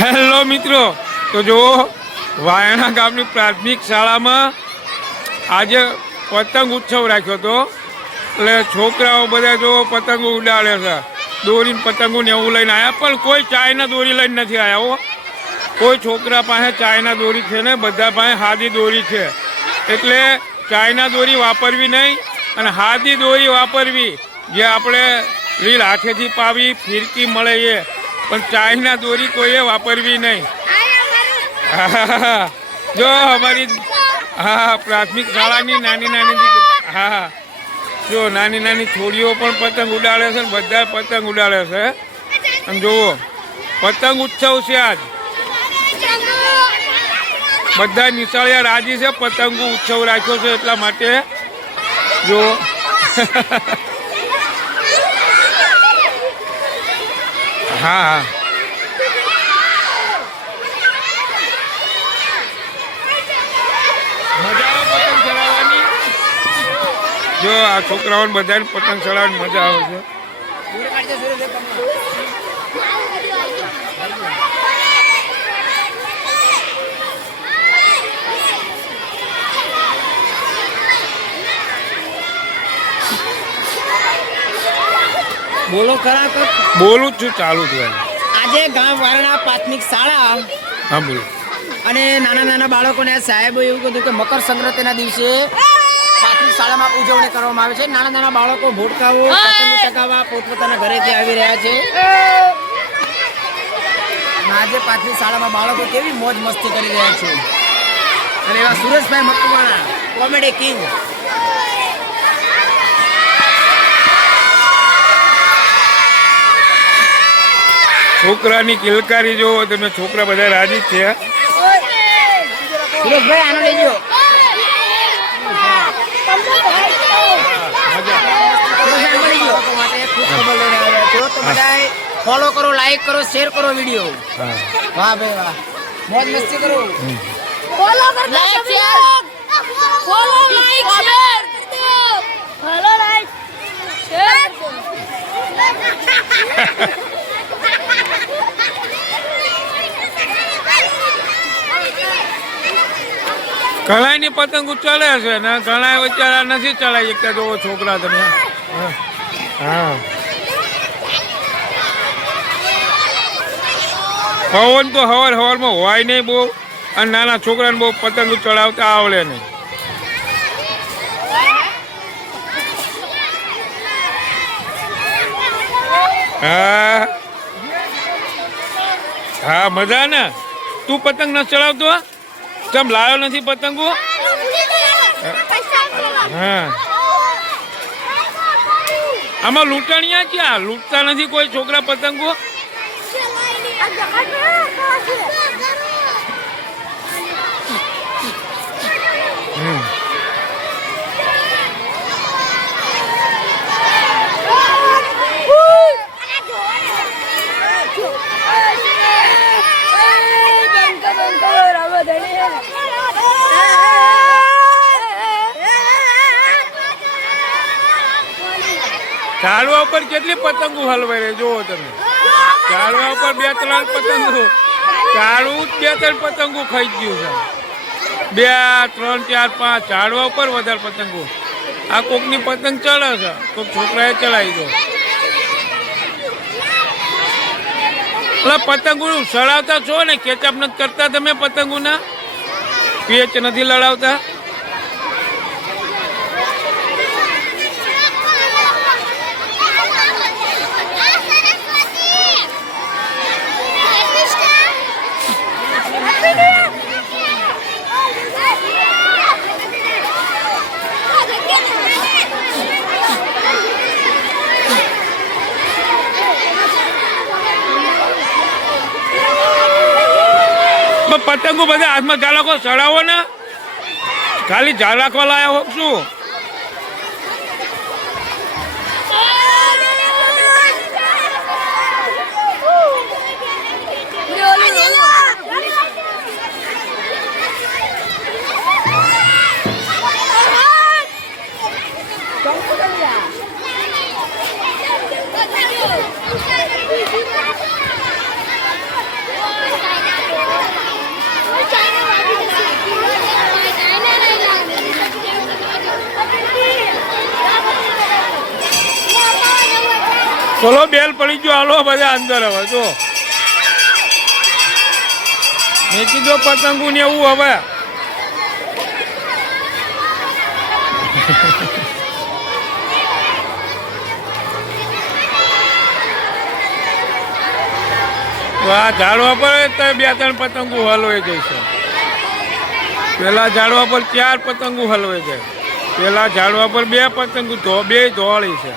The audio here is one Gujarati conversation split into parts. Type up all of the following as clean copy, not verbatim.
હેલો મિત્રો, તો જુઓ વાયણા ગામની પ્રાથમિક શાળામાં આજે પતંગ ઉત્સવ રાખ્યો હતો. એટલે છોકરાઓ બધા જો પતંગો ઉડાડે છે, દોરીને પતંગો ને એવું લઈને આવ્યા, પણ કોઈ ચાઇના દોરી લઈને નથી આવ્યા હો. કોઈ છોકરા પાસે ચાઇના દોરી છે ને, બધા પાસે હાદી દોરી છે. એટલે ચાઇના દોરી વાપરવી નહીં અને હાદી દોરી વાપરવી, જે આપણે રીલ હાથેથી પાવી ફિરકી મળે એ, પણ ચાઇના દોરી કોઈએ વાપરવી નહીં. જો અમારી પ્રાથમિક શાળાની નાની નાની જો નાની નાની છોડીઓ પણ પતંગ ઉડાડે છે ને બધા પતંગ ઉડાડે છે. અને જુઓ પતંગ ઉત્સવ છે આજ. બધા નિશાળિયા રાજી છે, પતંગ ઉત્સવ રાખ્યો છે એટલા માટે. જો હા મજા આવે પતંગ ચડાવવાની. જો આ છોકરાઓને બધાને પતંગ ચડાવવાની મજા આવે છે. બોલો ખરા તો બોલું જ છું, ચાલુ છું. આજે ગામ વારણા પ્રાથમિક શાળા હા બોલો. અને નાના નાના બાળકોને સાહેબો એવું કીધું કે મકર સંક્રાંતિના દિવસે પ્રાથમિક શાળામાં ઉજવણી કરવામાં આવે છે. નાના નાના બાળકો ભોટકાઓ પતંગો ચગાવવા પોતપોતાના ઘરેથી આવી રહ્યા છે. આજે પ્રાથમિક શાળામાં બાળકો કેવી મોજ મસ્તી કરી રહ્યા છે. અને એવા સુરેશભાઈ મકવાણા કોમેડી કિંગ. છોકરાની કિલકારી જોવો તમે, છોકરા બધા રાજી છે. સુરેશભાઈ આનો લેજો. ફોલો કરો, લાઈક કરો, શેર કરો વિડીયો. વાહ ભાઈ વાહ, મોજ મસ્તી કરો. ફોલો કરો, like share, follow like share, follow like share. ઘણાની પતંગ ચડે છે ને ઘણા બચારા નથી ચડાવી શકતા. જોવો છોકરા તમે. હા પવન તો હવાર હવારમાં હોય નહીં બહુ, અને નાના છોકરાને બહુ પતંગ ચડાવતા આવડે નહીં. હા હા મજા ને. તું પતંગ ન ચડાવતો? ચમ લાવ્યો નથી પતંગો? હા આમાં લૂંટણિયા ક્યાં? લૂંટતા નથી કોઈ છોકરા પતંગો? ઝાડવા ઉપર કેટલી પતંગો હલવાઈ રહી જોવો તમે. ઝાડવા ઉપર 2-3 પતંગો, ઝાડવું જ 2-3 પતંગો ખાઈ ગયું છે. 2, 3, 4, 5 ઝાડવા ઉપર વધારે પતંગો. આ કોકની પતંગ ચડે છે, કોક છોકરાએ ચડાવી દો. એટલે પતંગો ચડાવતા છો ને, કેચઅપ નથી કરતા તમે પતંગોના? પેચ નથી લડાવતા? પતંગો બધા હાથમાં ઝાલાકો ચડાવો ને, ખાલી ઝાલ રાખવા લાયા હોક શું? ચલો બેલ પડી ગયો, હાલો બધા અંદર હવે જો મેં કીધું પતંગો ને એવું હવે આ ઝાડવા પર 2-3 પતંગો હલવાઈ જાય છે. પેલા ઝાડવા પર 4 પતંગો હલવાઈ જાય, પેલા ઝાડવા પર 2 પતંગો તો 2 ધોળી છે.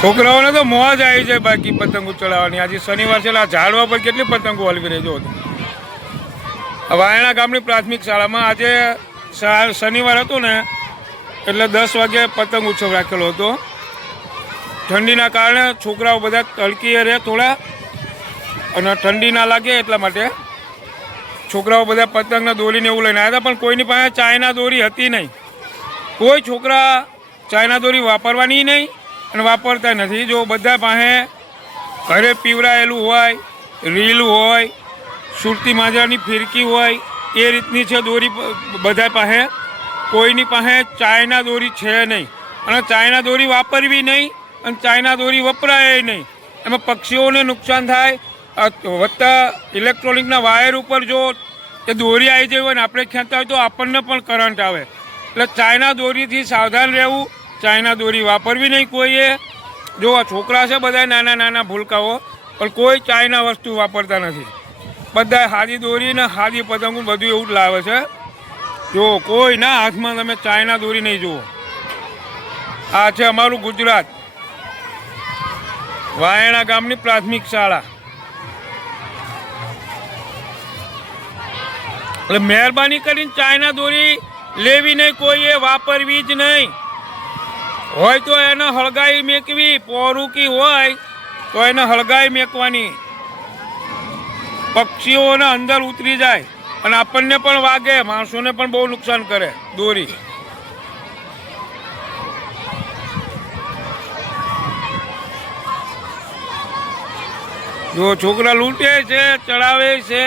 છોકરાઓને તો મોજ આવી જાય બાકી પતંગો ચડાવવાની. આજે શનિવાર છે, ઝાડવા પર કેટલી પતંગો હલવી રહી જો. વાયણા ગામની પ્રાથમિક શાળામાં આજે શનિવાર હતો ને એટલે 10 વાગે પતંગ ઉત્સવ રાખેલો હતો. ઠંડીના કારણે છોકરાઓ બધા તડકીએ રહે થોડા અને ઠંડી ના લાગે એટલા માટે છોકરાઓ બધા પતંગના દોરીને એવું લઈને આવ્યા હતા. પણ કોઈની પાસે ચાઇના દોરી હતી નહીં. કોઈ છોકરા ચાઇના દોરી વાપરવાની નહીં અને વાપરતા નથી. જો બધા પાસે ઘરે પીવરાયેલું હોય, રીલ હોય, સુરતી માંજરાની ફિરકી હોય એ રીતની છે દોરી બધા પાસે. કોઈની પાસે ચાઇના દોરી છે નહીં અને ચાઇના દોરી વાપરવી નહીં અને ચાઇના દોરી વપરાય નહીં. એમાં પક્ષીઓને નુકસાન થાય. વધતા ઇલેક્ટ્રોનિકના વાયર ઉપર જો એ દોરી આવી જાય હોય ને આપણે ખેંચતા હોય તો આપણને પણ કરંટ આવે. એટલે ચાઇના દોરીથી સાવધાન રહેવું. ચાઇના દોરી વાપરવી નહીં કોઈએ. જો આ છોકરા છે બધા નાના નાના ભૂલકાઓ, પણ કોઈ ચાઇના વસ્તુ વાપરતા નથી. બધા હાદી દોરી ને હાદી પતંગો બધું એવું જ લાવે છે. જો કોઈના હાથમાં તમે ચાઇના દોરી નહીં જુઓ. આ છે અમારું ગુજરાત, વાયણા ગામની પ્રાથમિક શાળા. એટલે મહેરબાની કરીને ચાઇના દોરી લેવી નહીં કોઈએ, વાપરવી જ નહીં. હોય તો એને હળગાઈ મેકવી, પોરુકી હોય તો એને હળગાઈ મેકવાની. પક્ષીઓને અંદર ઉતરી જાય અને આપણને પણ વાગે, માણસોને પણ બહુ નુકસાન કરે દોરી. જો છોકરા લૂંટે છે, ચડાવે છે.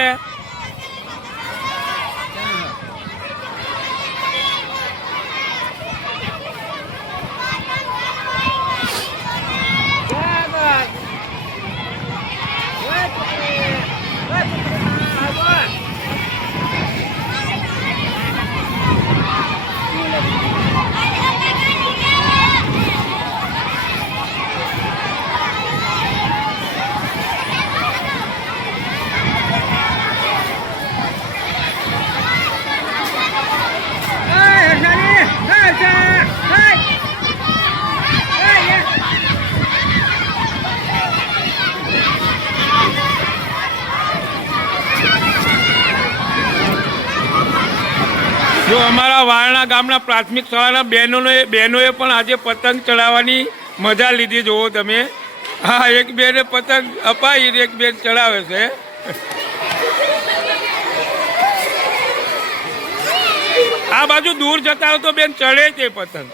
જો અમારા વારણા ગામના પ્રાથમિક શાળાના બહેનોએ પણ આજે પતંગ ચડાવવાની મજા લીધી. જુઓ તમે, હા, એક બેને પતંગ અપાઈ, એક બેન ચડાવે છે. આ બાજુ દૂર જતા હોય તો બેન ચડે છે પતંગ.